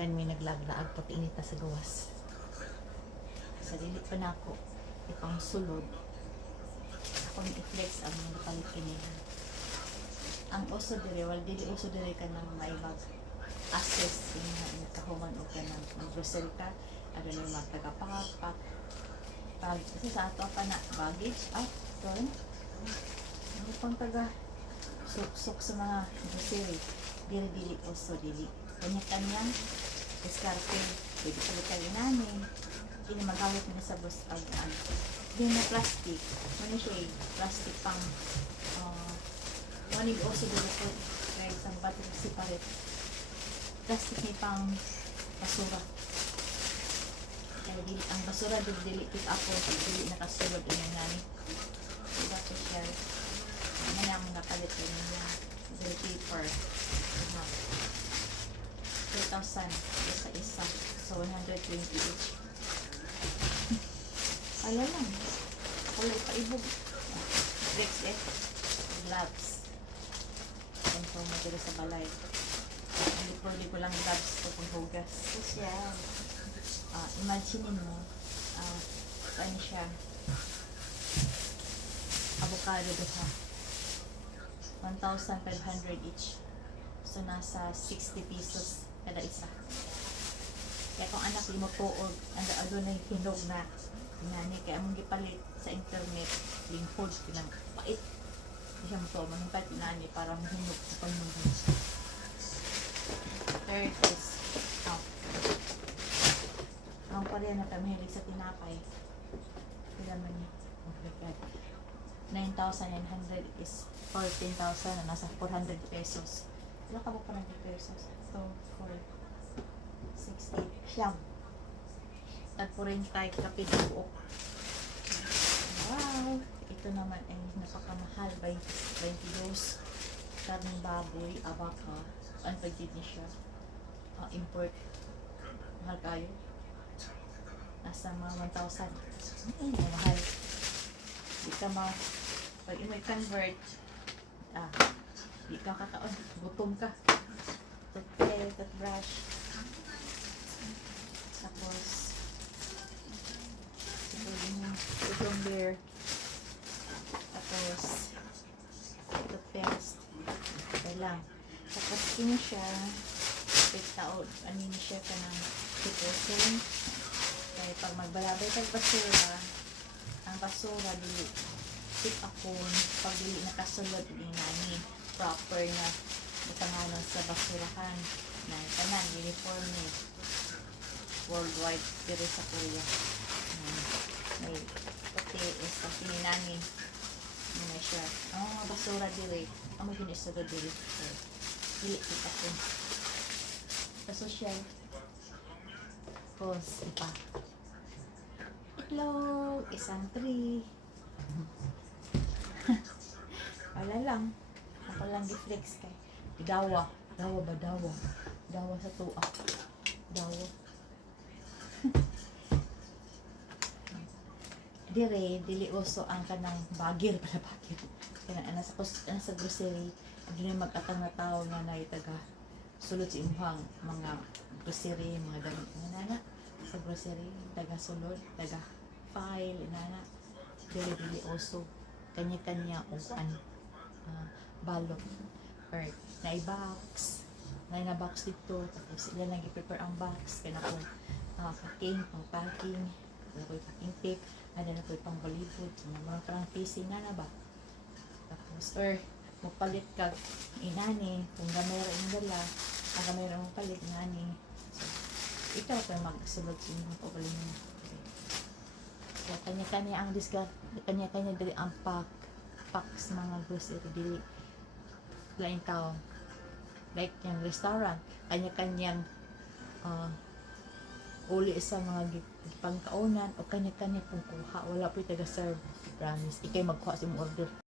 kan may naglagraag pati inita sa gawas. Sa dili pa na ako ipang sulod. Ako ni i-flex ang mga palit kinihan ang uso dire wal dili uso dire ka nang maibag access yung mga kahuman o ka nang mag-grocery ka ano na yung mga tagapapak pag kasi sa ato pa na baggage ah doon. Ano pang taga suksok sa mga grocery? Dili dili uso dili. Kanya-kanya diskarte kayo namin. Hindi maghawak na sa bus ag ano din na plastic. Ano siya eh, plastic pang uh, Manig also dito po kaya isang bato separate. Plastic may pang basura. Kaya dili ang basura dili pick up po dili nakasulod yung nani diba to share ano na mo napalit yun niya the paper ano 2,000 isa-isa so 120 each ala lang? Wala pa ibog Rex eh. Gloves. Ganito mo dito sa balay. Hindi ko lang gloves ko paghugas Social. Ah, imagine mo, ah, ano siya, avocado diha. 1,500 each. So, nasa 60 pesos kada isa. Kaya kung anak mo po o ano ano na hinog na nani kaya mong gipalit sa internet lingkod pinang pait siya mo to manumpat nani para mahinog sa pangmunog third is out ang pareha na kami hilig sa tinapay. Kaya man niya. Oh my God. 9,900 is 14,000 na nasa 400 pesos. Ilan ka ba 400 pesos? 2, 4, 6, 8, siyam. Tagpo rin tayo kape ng buok. Wow! Ito naman ay napakamahal. 20, 22 karning baboy, abaka. Ano pa din siya? Ah, import. Mahal kayo nasa mga 1,000. Mm, mahal. Di ka ma... Pag i-convert, ah, di ka kakaon. Gutom ka. Toothpaste, toothbrush. Tapos, ito yung itong beer. Tapos, toothpaste. Ito lang. Tapos, ini siya, ano yun siya ka ng tutusin. Kaya pag magbalabay kag basura, ang basura dili pick upon pag dili nakasulod ni nani proper na itanganon sa basurahan na tanan uniform ni worldwide diri sa Korea. Ayan. May puti is sa nani ano siya. Mga basura dili, ang mga ginisulod dili. So, dili pick upon. Sa social, Tapos, ipa. Itlog, isang tree. Wala lang. Lang di-flex kay. Dawa. Dawa ba? Dawa. Dawa sa tuwa. Dawa. Dire, dili uso ang kanang bagir pala bagir. Kaya ana sa kus- ana sa grocery, dili mag-atang na tao nga na taga sulod sa imuhang mga grocery, mga damit nga nana sa grocery, taga sulod, taga file, nana dili dili uso kanya-kanya o an ah, balot. Or na box na na box dito. Tapos sila nang i-prepare ang box. Kaya na po uh, packing, pang packing. Na po packing tape. Ada na po pang balibot na mga parang facing na na ba? Tapos or magpalit kag inani kung gamera yung dala. Ang gamera mong palit inani so ikaw pa magsulod sa inyo pagaling mo kaya kanya-kanya ang discount kanya-kanya dili ang pack packs mga grocery dili lain tao like yung restaurant kanya-kanyang uh, uli sa mga pangkaunan o kanya-kanya pong kuha wala po taga serve promise. Ikay magkuha sa order